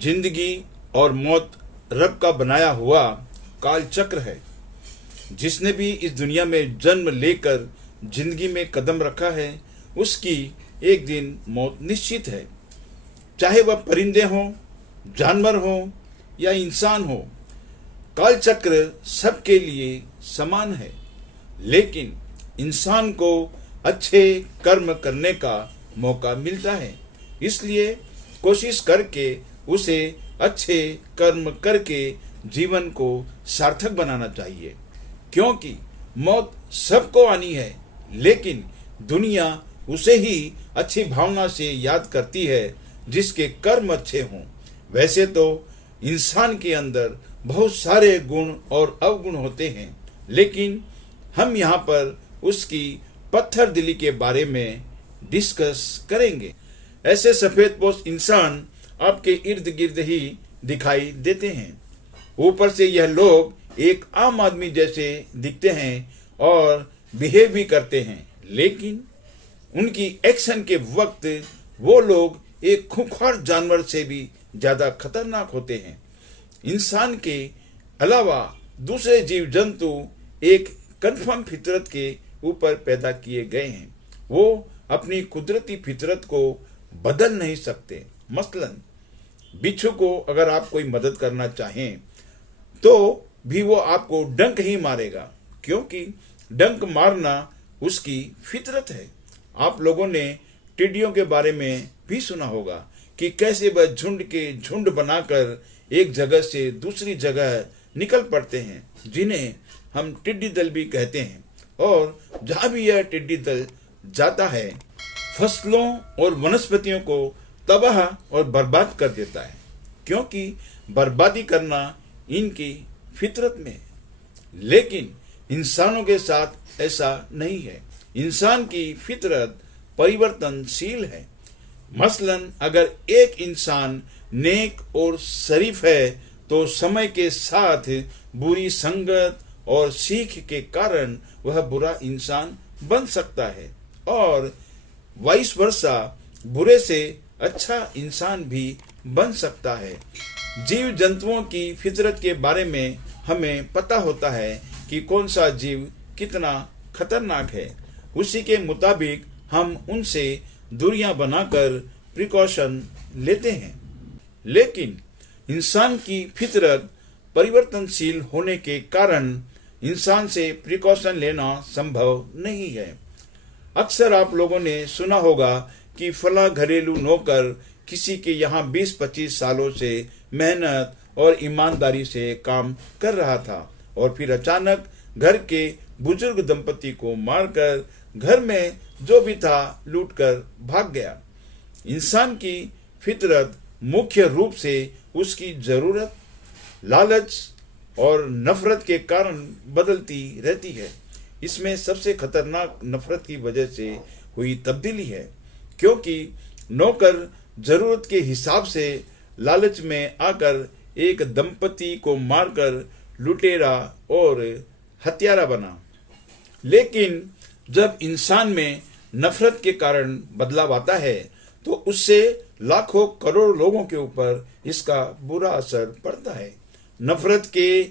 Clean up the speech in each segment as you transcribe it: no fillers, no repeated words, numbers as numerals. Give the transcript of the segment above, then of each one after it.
जिंदगी और मौत रब का बनाया हुआ काल चक्र है। जिसने भी इस दुनिया में जन्म लेकर जिंदगी में कदम रखा है, उसकी एक दिन मौत निश्चित है। चाहे वह परिंदे हों, जानवर हों या इंसान हो, काल चक्र सबके लिए समान है। लेकिन इंसान को अच्छे कर्म करने का मौका मिलता है, इसलिए कोशिश करके उसे अच्छे कर्म करके जीवन को सार्थक बनाना चाहिए। क्योंकि मौत सबको आनी है, लेकिन दुनिया उसे ही अच्छी भावना से याद करती है जिसके कर्म अच्छे हों। वैसे तो इंसान के अंदर बहुत सारे गुण और अवगुण होते हैं, लेकिन हम यहाँ पर उसकी पत्थर दिली के बारे में डिस्कस करेंगे। ऐसे सफेदपोश इंसान आपके इर्द गिर्द ही दिखाई देते हैं। ऊपर से यह लोग एक आम आदमी जैसे दिखते हैं और बिहेव भी करते हैं, लेकिन उनकी एक्शन के वक्त वो लोग एक खूंखार जानवर से भी ज्यादा खतरनाक होते हैं। इंसान के अलावा दूसरे जीव जंतु एक कन्फर्म फितरत के ऊपर पैदा किए गए हैं। वो अपनी कुदरती फितरत को बदल नहीं सकते। मसलन बिच्छू को अगर आप कोई मदद करना चाहें तो भी वो आपको डंक ही मारेगा, क्योंकि डंक मारना उसकी फितरत है। आप लोगों ने टिड्डियों के बारे में भी सुना होगा कि कैसे वह झुंड के झुंड बनाकर एक जगह से दूसरी जगह निकल पड़ते हैं, जिन्हें हम टिड्डी दल भी कहते हैं। और जहां भी यह टिड्डी दल जाता है, फसलों और वनस्पतियों को तबाह और बर्बाद कर देता है, क्योंकि बर्बादी करना इनकी फितरत में है। लेकिन इंसानों के साथ ऐसा नहीं है। इंसान की फितरत परिवर्तनशील है। मसलन अगर एक इंसान नेक और शरीफ है तो समय के साथ बुरी संगत और सीख के कारण वह बुरा इंसान बन सकता है, और वाइस वर्सा बुरे से अच्छा इंसान भी बन सकता है। जीव जंतुओं की फितरत के बारे में हमें पता होता है कि कौन सा जीव कितना खतरनाक है। उसी के मुताबिक हम उनसे दूरियां बनाकर प्रिकॉशन लेते हैं। लेकिन इंसान की फितरत परिवर्तनशील होने के कारण इंसान से प्रिकॉशन लेना संभव नहीं है। अक्सर आप लोगों ने सुना होगा कि फला घरेलू नौकर किसी के यहाँ 20-25 सालों से मेहनत और ईमानदारी से काम कर रहा था, और फिर अचानक घर के बुजुर्ग दंपति को मारकर घर में जो भी था लूटकर भाग गया। इंसान की फितरत मुख्य रूप से उसकी जरूरत, लालच और नफरत के कारण बदलती रहती है। इसमें सबसे खतरनाक नफरत की वजह से हुई तब्दीली है, क्योंकि नौकर जरूरत के हिसाब से लालच में आकर एक दंपति को मारकर लुटेरा और हत्यारा बना। लेकिन जब इंसान में नफरत के कारण बदलाव आता है तो उससे लाखों करोड़ लोगों के ऊपर इसका बुरा असर पड़ता है। नफरत के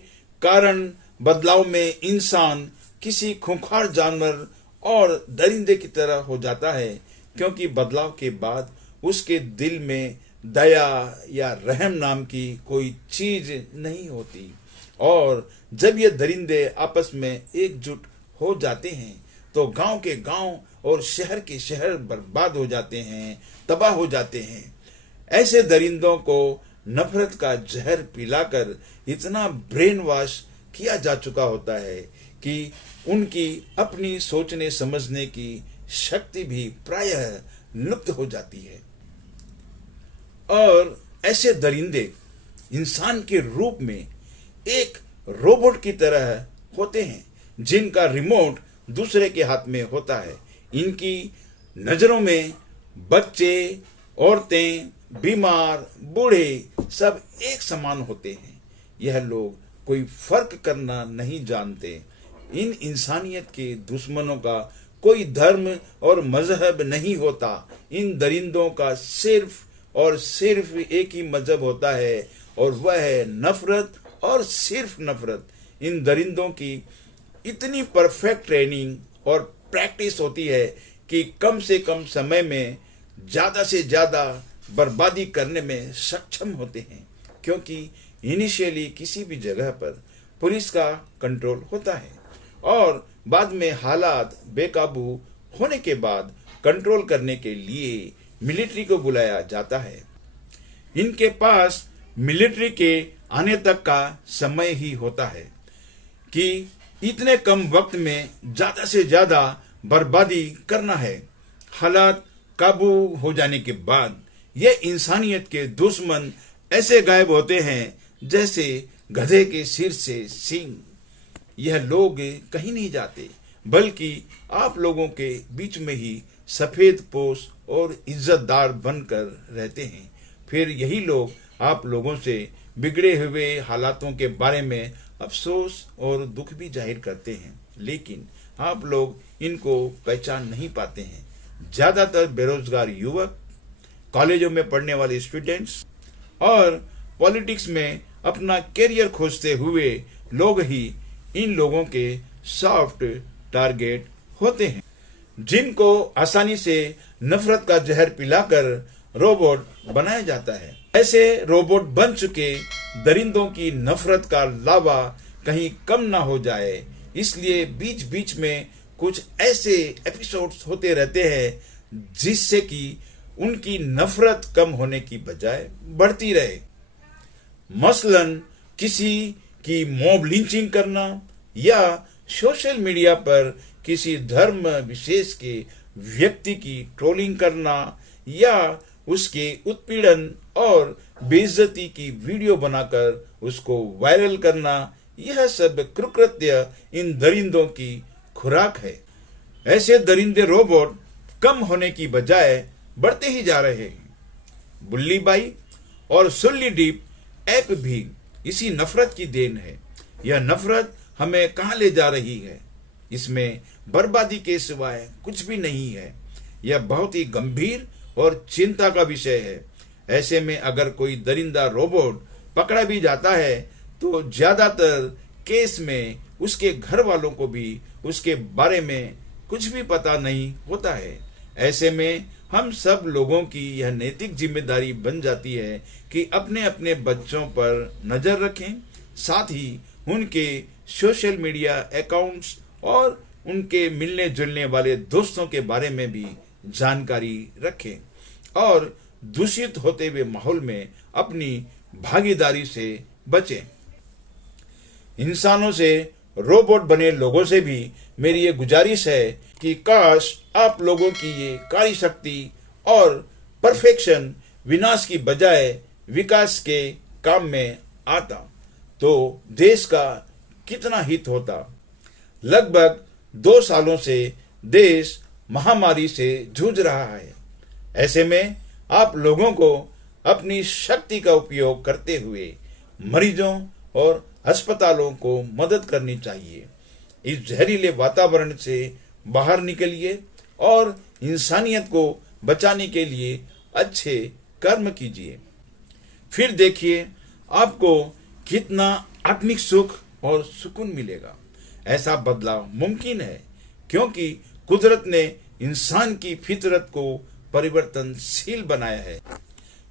कारण बदलाव में इंसान किसी खूंखार जानवर और दरिंदे की तरह हो जाता है, क्योंकि बदलाव के बाद उसके दिल में दया या रहम नाम की कोई चीज नहीं होती। और जब ये दरिंदे आपस में एकजुट हो जाते हैं तो गांव के गांव और शहर के शहर बर्बाद हो जाते हैं, तबाह हो जाते हैं। ऐसे दरिंदों को नफरत का जहर पिलाकर इतना ब्रेन वॉश किया जा चुका होता है कि उनकी अपनी सोचने समझने की शक्ति भी प्रायः लुप्त हो जाती है। और ऐसे दरिंदे इंसान के रूप में एक रोबोट की तरह होते हैं, जिनका रिमोट दूसरे के हाथ में होता है। इनकी नजरों में बच्चे, औरतें, बीमार, बूढ़े सब एक समान होते हैं। यह लोग कोई फर्क करना नहीं जानते। इन इंसानियत के दुश्मनों का कोई धर्म और मजहब नहीं होता। इन दरिंदों का सिर्फ और सिर्फ एक ही मजहब होता है, और वह है नफरत और सिर्फ नफरत। इन दरिंदों की इतनी परफेक्ट ट्रेनिंग और प्रैक्टिस होती है कि कम से कम समय में ज़्यादा से ज़्यादा बर्बादी करने में सक्षम होते हैं, क्योंकि इनिशियली किसी भी जगह पर पुलिस का कंट्रोल होता है और बाद में हालात बेकाबू होने के बाद कंट्रोल करने के लिए मिलिट्री को बुलाया जाता है। इनके पास मिलिट्री के आने तक का समय ही होता है कि इतने कम वक्त में ज्यादा से ज्यादा बर्बादी करना है। हालात काबू हो जाने के बाद ये इंसानियत के दुश्मन ऐसे गायब होते हैं जैसे गधे के सिर से सींग। यह लोग कहीं नहीं जाते, बल्कि आप लोगों के बीच में ही सफेद पोश और इज्जतदार बनकर रहते हैं। फिर यही लोग आप लोगों से बिगड़े हुए हालातों के बारे में अफसोस और दुख भी जाहिर करते हैं, लेकिन आप लोग इनको पहचान नहीं पाते हैं। ज्यादातर बेरोजगार युवक, कॉलेजों में पढ़ने वाले स्टूडेंट्स और पॉलिटिक्स में अपना करियर खोजते हुए लोग ही इन लोगों के सॉफ्ट टारगेट होते हैं, जिनको आसानी से नफरत का जहर पिलाकर रोबोट बनाया जाता है। ऐसे रोबोट बन चुके दरिंदों की नफरत का लावा कहीं कम ना हो जाए, इसलिए बीच बीच में कुछ ऐसे एपिसोड्स होते रहते हैं जिससे कि उनकी नफरत कम होने की बजाय बढ़ती रहे। मसलन किसी की मॉब लिंचिंग करना या सोशल मीडिया पर किसी धर्म विशेष के व्यक्ति की ट्रोलिंग करना या उसके उत्पीड़न और बेइज्जती की वीडियो बनाकर उसको वायरल करना, यह सब कुकृत्य इन दरिंदों की खुराक है। ऐसे दरिंदे रोबोट कम होने की बजाय बढ़ते ही जा रहे हैं। बुल्ली बाई और सुल्ली डीप ऐप भी इसी नफरत की देन है। यह नफरत हमें कहां ले जा रही है? इसमें बर्बादी के सिवाय कुछ भी नहीं है। यह बहुत ही गंभीर और चिंता का विषय है। ऐसे में अगर कोई दरिंदा रोबोट पकड़ा भी जाता है तो ज्यादातर केस में उसके घर वालों को भी उसके बारे में कुछ भी पता नहीं होता है। ऐसे में हम सब लोगों की यह नैतिक जिम्मेदारी बन जाती है कि अपने अपने बच्चों पर नजर रखें, साथ ही उनके सोशल मीडिया अकाउंट्स और उनके मिलने जुलने वाले दोस्तों के बारे में भी जानकारी रखें और दूषित होते हुए माहौल में अपनी भागीदारी से बचें। इंसानों से रोबोट बने लोगों से भी मेरी ये गुजारिश है कि काश आप लोगों की ये कार्य शक्ति और परफेक्शन विनाश की बजाय विकास के काम में आता तो देश का कितना हित होता। लगभग 2 सालों से देश महामारी से जूझ रहा है। ऐसे में आप लोगों को अपनी शक्ति का उपयोग करते हुए मरीजों और अस्पतालों को मदद करनी चाहिए। इस जहरीले वातावरण से बाहर निकलिए और इंसानियत को बचाने के लिए अच्छे कर्म कीजिए। फिर देखिए आपको कितना आत्मिक सुख और सुकून मिलेगा। ऐसा बदलाव मुमकिन है क्योंकि कुदरत ने इंसान की फितरत को परिवर्तनशील बनाया है।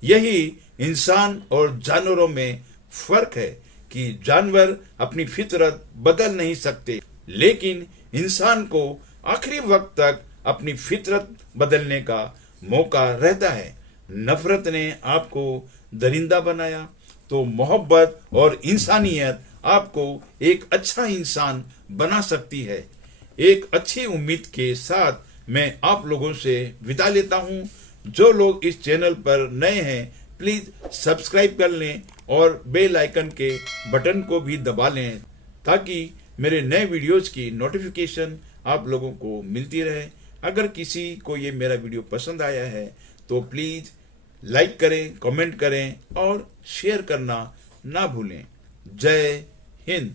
यही इंसान और जानवरों में फर्क है कि जानवर अपनी फितरत बदल नहीं सकते, लेकिन इंसान को आखिरी वक्त तक अपनी फितरत बदलने का मौका रहता है। नफरत ने आपको दरिंदा बनाया तो मोहब्बत और इंसानियत आपको एक अच्छा इंसान बना सकती है। एक अच्छी उम्मीद के साथ मैं आप लोगों से विदा लेता हूं। जो लोग इस चैनल पर नए हैं प्लीज सब्सक्राइब कर लें और बेल आइकन के बटन को भी दबा लें ताकि मेरे नए वीडियोस की नोटिफिकेशन आप लोगों को मिलती रहे। अगर किसी को ये मेरा वीडियो पसंद आया है तो प्लीज लाइक करें, कमेंट करें और शेयर करना ना भूलें। जय हिंद।